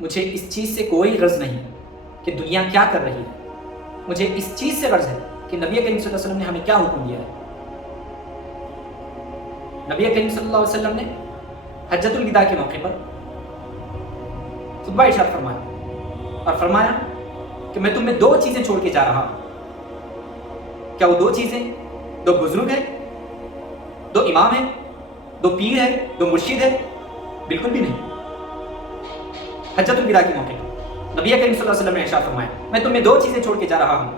مجھے اس چیز سے کوئی غرض نہیں کہ دنیا کیا کر رہی ہے، مجھے اس چیز سے غرض ہے کہ نبی کریم صلی اللہ علیہ وسلم نے ہمیں کیا حکم دیا ہے۔ نبی کریم صلی اللہ علیہ وسلم نے حجۃ الوداع کے موقع پر خطبہ ارشاد فرمایا اور فرمایا کہ میں تم میں دو چیزیں چھوڑ کے جا رہا ہوں۔ کیا وہ دو چیزیں دو بزرگ ہیں، دو امام ہیں، دو پیر ہیں، دو مرشد ہیں؟ بالکل بھی نہیں۔ حجۃ الوداع کے موقع پر نبی کریم صلی اللہ علیہ وسلم نے ارشاد فرمایا میں تم میں دو چیزیں چھوڑ کے جا رہا ہوں،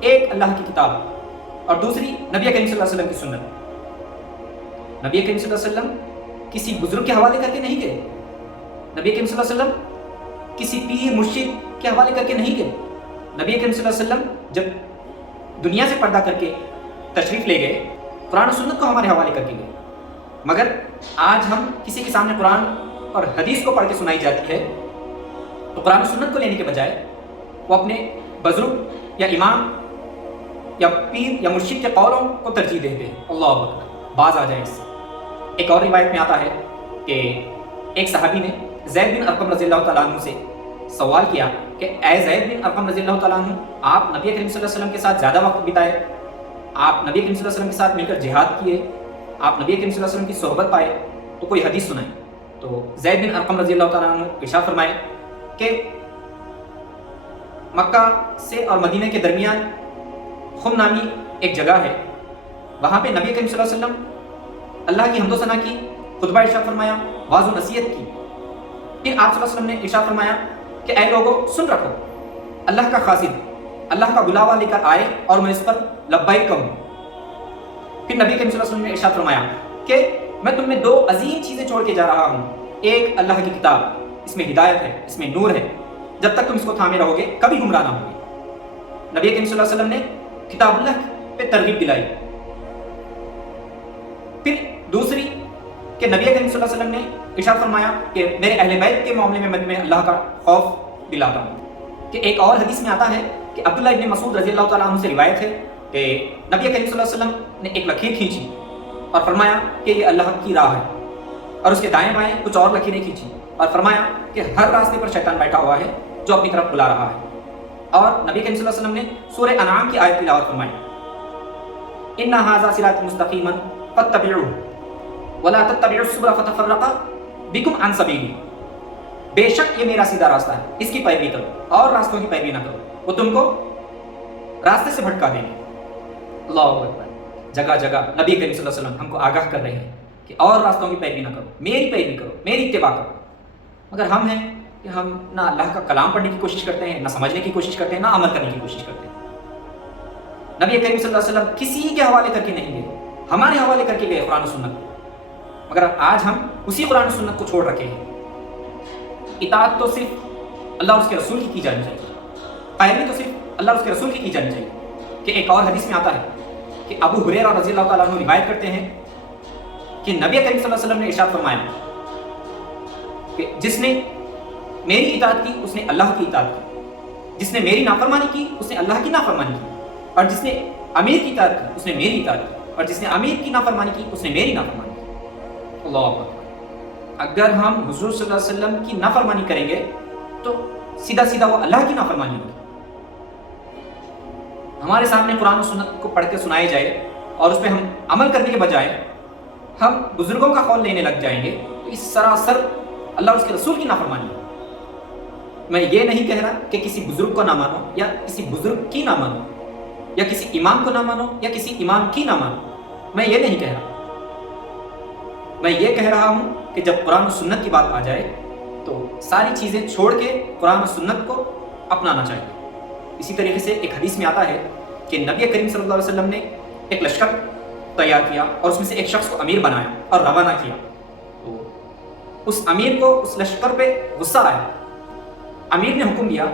ایک اللہ کی کتاب اور دوسری نبی کریم صلی اللہ علیہ وسلم کی سنت۔ نبی کریم صلی اللہ علیہ وسلم کسی بزرگ کے حوالے کر کے نہیں گئے، نبی کریم صلی اللہ علیہ وسلم کسی پیر مرشد کے حوالے کر کے نہیں گئے۔ نبی کریم صلی اللہ علیہ وسلم جب دنیا سے پردہ کر کے تشریف لے گئے، قرآن و سنت کو ہمارے حوالے کر کے گئے۔ مگر آج ہم کسی کے سامنے قرآن اور حدیث کو پڑھ کے سنائی جاتی ہے تو قرآن و سنت کو لینے کے بجائے وہ اپنے بزرگ یا امام یا پیر یا مرشد کے قولوں کو ترجیح دیتے ہیں۔ اللہ اکبر، باز آ جائے اس سے۔ ایک اور روایت میں آتا ہے کہ ایک صحابی نے زید بن ارقم رضی اللہ تعالیٰ عنہ سے سوال کیا کہ اے زید بن ارقم رضی اللہ تعالیٰ عنہ، آپ نبی کریم صلی اللہ علیہ وسلم کے ساتھ زیادہ وقت بتائے، آپ نبی کریم صلی اللہ علیہ وسلم کے ساتھ مل کر جہاد کیے، آپ نبی کریم صلی اللہ علیہ وسلم کی صحبت پائے، تو کوئی حدیث سنائیں۔ تو زید بن ارقم رضی اللہ تعالیٰ عنہ ارشاد فرمائے کہ مکہ سے اور مدینہ کے درمیان خم نامی ایک جگہ ہے، وہاں پہ نبی کریم صلی اللہ علیہ وسلم اللہ کی حمد و ثنا کی، خطبہ ارشاد فرمایا، واعظ و نصیحت کی۔ پھر آپ صلی اللہ علیہ وسلم نے ارشاد فرمایا کہ اے لوگوں سن رکھو، اللہ کا قاصد اللہ کا بلاوا لے کر آئے اور میں اس پر لبیک کہوں۔ پھر نبی کریم صلی اللہ علیہ وسلم نے ارشاد فرمایا کہ میں تم میں دو عظیم چیزیں چھوڑ کے جا رہا ہوں، ایک اللہ کی کتاب، اس میں ہدایت ہے، اس میں نور ہے، جب تک تم اس کو تھامے رہو گے کبھی گمراہ نہ ہوگے۔ نبی کریم صلی اللہ علیہ وسلم نے کتاب اللہ پہ ترغیب دلائی۔ پھر دوسری کہ نبی کریم صلی اللہ علیہ وسلم نے ارشاد فرمایا کہ میرے اہل بیت کے معاملے میں میں تمہیں اللہ کا خوف دلاتا ہوں۔ کہ ایک اور حدیث میں آتا ہے کہ عبداللہ ابن مسعود رضی اللہ تعالیٰ عنہ سے روایت ہے کہ نبی کریم صلی اللہ علیہ وسلم نے ایک لکیر کھینچی اور فرمایا کہ یہ اللہ کی راہ ہے، اور اس کے دائیں بائیں کچھ اور لکیریں کھینچی اور فرمایا کہ ہر راستے پر شیطان بیٹھا ہوا ہے جو اپنی طرف بلا رہا ہے۔ اور نبی کریم صلی اللہ علیہ وسلم نے سورہ انعام کی آیت تلاوت فرمائی، ان ھذا صراط مستقیما فاتبعوہ ولا تتبعوا السبل فتفرق بکم عن سبیلہ، بے شک یہ میرا سیدھا راستہ ہے، اس کی پیروی کرو اور راستوں کی پیروی نہ کرو، وہ تم کو راستے سے بھٹکا دیں گے۔ اللہ اکبر، جگہ جگہ نبی کریم صلی اللہ علیہ وسلم ہم کو آگاہ کر رہے ہیں کہ اور راستوں کی پیروی نہ کرو، میری پیروی کرو، میری اتباع کرو۔ مگر ہم ہیں کہ ہم نہ اللہ کا کلام پڑھنے کی کوشش کرتے ہیں، نہ سمجھنے کی کوشش کرتے ہیں، نہ عمل کرنے کی کوشش کرتے ہیں۔ نبی کریم صلی اللہ علیہ وسلم کسی کے حوالے کر کے نہیں گئے، ہمارے حوالے کر کے گئے قرآن و سنت کو، مگر آج ہم اسی قرآن و سنت کو چھوڑ رکھے ہیں۔ اطاعت تو صرف اللہ اور اس کے رسول کی جانی چاہیے، پیروی تو صرف اللہ اور اس کے رسول کی جانی چاہیے۔ کہ ایک اور حدیث میں آتا ہے کہ ابو ہریرہ رضی اللہ تعالیٰ عنہ روایت کرتے ہیں کہ نبی کریم صلی اللہ علیہ وسلم نے ارشاد فرمایا کہ جس نے میری اطاعت کی اس نے اللہ کی اطاعت کی، جس نے میری نافرمانی کی اس نے اللہ کی نافرمانی کی، اور جس نے امیر کی اطاعت کی اس نے میری اطاعت کی، اور جس نے امیر کی نافرمانی کی اس نے میری نافرمانی کی۔ اللہ اکبر، اگر ہم حضور صلی اللہ علیہ وسلم کی نافرمانی کریں گے تو سیدھا سیدھا وہ اللہ کی نافرمانی ہوگی۔ ہمارے سامنے قرآن و سنت کو پڑھ کے سنائے جائے اور اس پہ ہم عمل کرنے کے بجائے ہم بزرگوں کا قول لینے لگ جائیں گے تو اس سراسر اللہ اور اس کے رسول کی نافرمانی ہے۔ میں یہ نہیں کہہ رہا کہ کسی بزرگ کو نہ مانو یا کسی بزرگ کی نہ مانو یا کسی امام کو نہ مانو یا کسی امام کی نہ مانو، میں یہ نہیں کہہ رہا۔ میں یہ کہہ رہا ہوں کہ جب قرآن و سنت کی بات آ جائے تو ساری چیزیں چھوڑ کے قرآن و سنت کو اپنانا چاہیے۔ اسی طریقے سے ایک حدیث میں آتا ہے کہ نبی کریم صلی اللہ علیہ وسلم نے ایک لشکر تیار کیا اور اس میں سے ایک شخص کو امیر بنایا اور روانہ کیا، تو اس امیر کو اس لشکر پہ غصہ آیا۔ امیر نے حکم دیا،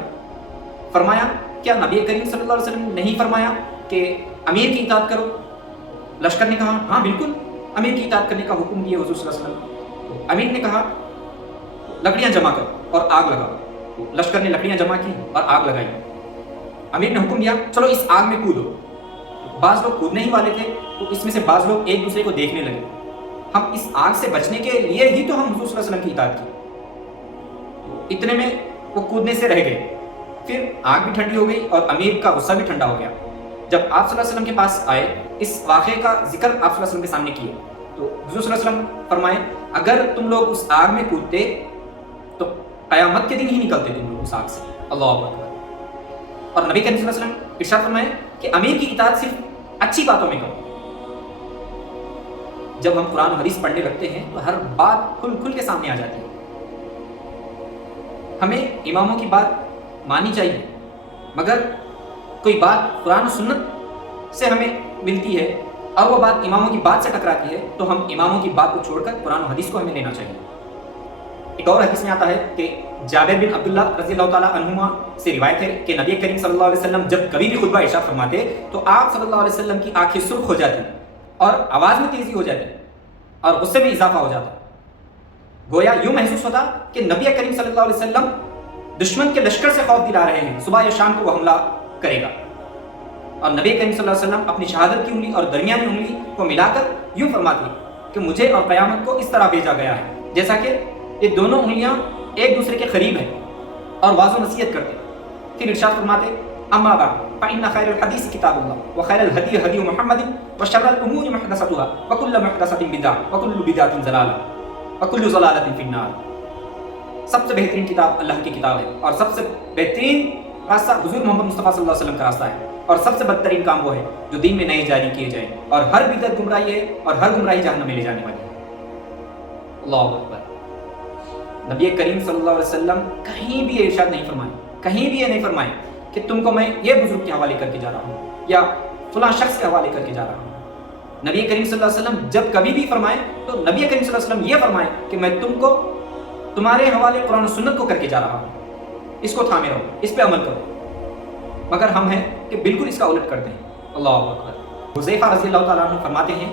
فرمایا کیا نبی کریم صلی اللہ علیہ وسلم نے نہیں فرمایا کہ امیر کی اطاعت کرو؟ لشکر نے کہا ہاں بالکل، امیر کی اطاعت کرنے کا حکم دیا حضور صلی اللہ علیہ وسلم۔ امیر نے کہا لکڑیاں جمع کرو اور آگ لگاؤ۔ لشکر نے لکڑیاں جمع کی اور آگ لگائی۔ امیر نے حکم دیا چلو اس آگ میں کودو۔ بعض لوگ کودنے ہی والے تھے تو اس میں سے بعض لوگ ایک دوسرے کو دیکھنے لگے۔ ہم اس آگ سے بچنے کے لیے ہی تو ہم حضور صلی اللہ علیہ وسلم کی اطاعت کی۔ اتنے میں وہ کودنے سے رہ گئے. پھر آگ بھی ٹھنڈی ہو گئی اور امیر کا غصہ بھی ٹھنڈا ہو گیا. جب آپ صلی اللہ علیہ وسلم کے پاس آئے, اس واقعے کا ذکر آپ صلی اللہ علیہ وسلم کے سامنے کیے, تو حضور صلی اللہ علیہ وسلم فرمائے اگر تم لوگ اس آگ میں کودتے تو قیامت کے دن ہی نکلتے تم لوگ اس آگ سے. اللہ اکبر. اور نبی کریم صلی اللہ علیہ وسلم ارشاد فرمائے کہ امیر کی اطاعت صرف اچھی باتوں میں کرو. جب ہم قرآن و حدیث پڑھنے لگتے ہیں تو ہر بات کھل کھل کے سامنے آ جاتی ہے. ہمیں اماموں کی بات ماننی چاہیے, مگر کوئی بات قرآن و سنت سے ہمیں ملتی ہے اور وہ بات اماموں کی بات سے ٹکراتی ہے تو ہم اماموں کی بات کو چھوڑ کر قرآن و حدیث کو ہمیں لینا چاہیے. ایک اور حدیث میں آتا ہے کہ جابر بن عبداللہ رضی اللہ تعالیٰ عنہما سے روایت ہے کہ نبی کریم صلی اللہ علیہ وسلم جب کبھی بھی خطبہ ارشاد فرماتے تو آپ صلی اللہ علیہ وسلم کی آنکھیں سرخ ہو جاتی اور آواز میں تیزی ہو جاتی اور غصے میں اضافہ ہو جاتا. گویا یوں محسوس ہوتا کہ نبی کریم صلی اللہ علیہ وسلم دشمن کے لشکر سے خوف دلا رہے ہیں, صبح یا شام کو وہ حملہ کرے گا. اور نبی کریم صلی اللہ علیہ وسلم اپنی شہادت کی انگلی اور درمیانی انگلی کو ملا کر یوں فرماتے کہ مجھے اور قیامت کو اس طرح بھیجا گیا ہے جیسا کہ یہ دونوں انگلیاں ایک دوسرے کے قریب ہیں اور واضح نصیحت کرتے. پھر ارشاد فرماتے اما بعد فإن خير الحديث كتاب الله وخير الهدي هدي محمد وشر الأمور محدثاتها وكل محدثة بدعة وكل بدعة ضلالة وكل ضلالة في النار. سب سے بہترین کتاب اللہ کی کتاب ہے اور سب سے بہترین راستہ حضور محمد مصطفیٰ صلی اللہ علیہ وسلم کا راستہ ہے اور سب سے بدترین کام وہ ہے جو دین میں نئے جاری کیے جائیں اور ہر بدعت گمراہی ہے اور ہر گمراہی جہنم میں لے جانے والی ہے. اللہ اکبر. نبی کریم صلی اللہ علیہ وسلم کہیں بھی یہ ارشاد نہیں فرمائے, کہیں بھی یہ نہیں فرمائے کہ تم کو میں یہ بزرگ کے حوالے کر کے جا رہا ہوں یا فلاں شخص کے حوالے کر کے جا رہا ہوں. نبی کریم صلی اللہ علیہ وسلم جب کبھی بھی فرمائے تو نبی کریم صلی اللہ علیہ وسلم یہ فرمائے کہ میں تم کو تمہارے حوالے قرآن و سنت کو کر کے جا رہا ہوں, اس کو تھامے رہو, اس پہ عمل کرو. مگر ہم ہیں کہ بالکل اس کا الٹ کرتے ہیں. اللہ اکبر. حذیفہ رضی اللہ تعالیٰ عنہ فرماتے ہیں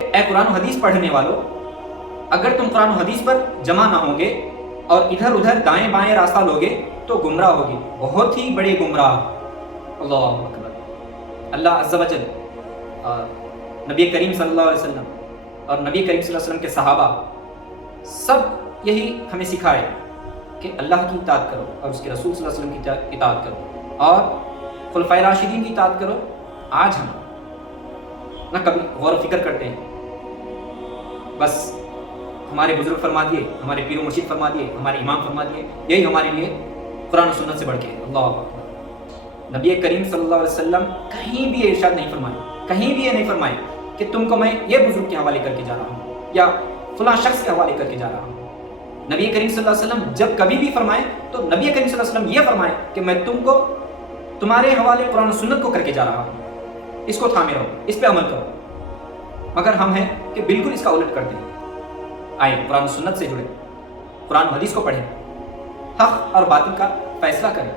اے قرآن و حدیث پڑھنے والو, اگر تم قرآن و حدیث پر جمع نہ ہوں گے اور ادھر ادھر دائیں بائیں راستہ لوگے تو گمراہ ہوگی, بہت ہی بڑے گمراہ. اللہ اکبر. اللہ عز و جل اور نبی کریم صلی اللہ علیہ وسلم اور نبی کریم صلی اللہ علیہ وسلم کے صحابہ سب یہی ہمیں سکھائے کہ اللہ کی اطاعت کرو اور اس کے رسول صلی اللہ علیہ وسلم کی اطاعت کرو اور خلفائے راشدین کی اطاعت کرو. آج ہم نہ کبھی غور و فکر کرتے ہیں, بس ہمارے بزرگ فرما دیے, ہمارے پیر و مرشد فرما دیے, ہمارے امام فرما دیے, یہی ہمارے لیے قرآن و سنت سے بڑھ کے. اللہ اکبر. نبی کریم صلی اللہ علیہ وسلم کہیں بھی یہ ارشاد نہیں فرمائے, کہیں بھی یہ نہیں فرمائے کہ تم کو میں یہ بزرگ کے حوالے کر کے جا رہا ہوں یا فلاں شخص کے حوالے کر کے جا رہا ہوں. نبی کریم صلی اللہ علیہ وسلم جب کبھی بھی فرمائے تو نبی کریم صلی اللہ علیہ وسلم یہ فرمائے کہ میں تم کو تمہارے حوالے قرآن و سنت کو کر کے جا رہا ہوں, اس کو تھامے رہو, اس پہ عمل کرو. مگر ہم ہیں کہ بالکل اس کا الٹ کرتے ہیں. آئیں قرآن و سنت سے جڑیں, قرآن و حدیث کو پڑھیں, حق اور باطل کا فیصلہ کریں,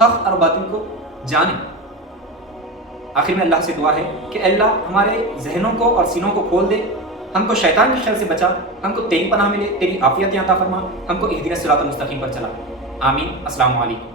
حق اور باطل کو جانیں. آخر میں اللہ سے دعا ہے کہ اللہ ہمارے ذہنوں کو اور سینوں کو کھول دے, ہم کو شیطان کی شر سے بچا, ہم کو تیری پناہ ملے, تیری عافیت عطا فرما, ہم کو اہدنا الصراط المستقیم پر چلا. آمین. السلام علیکم.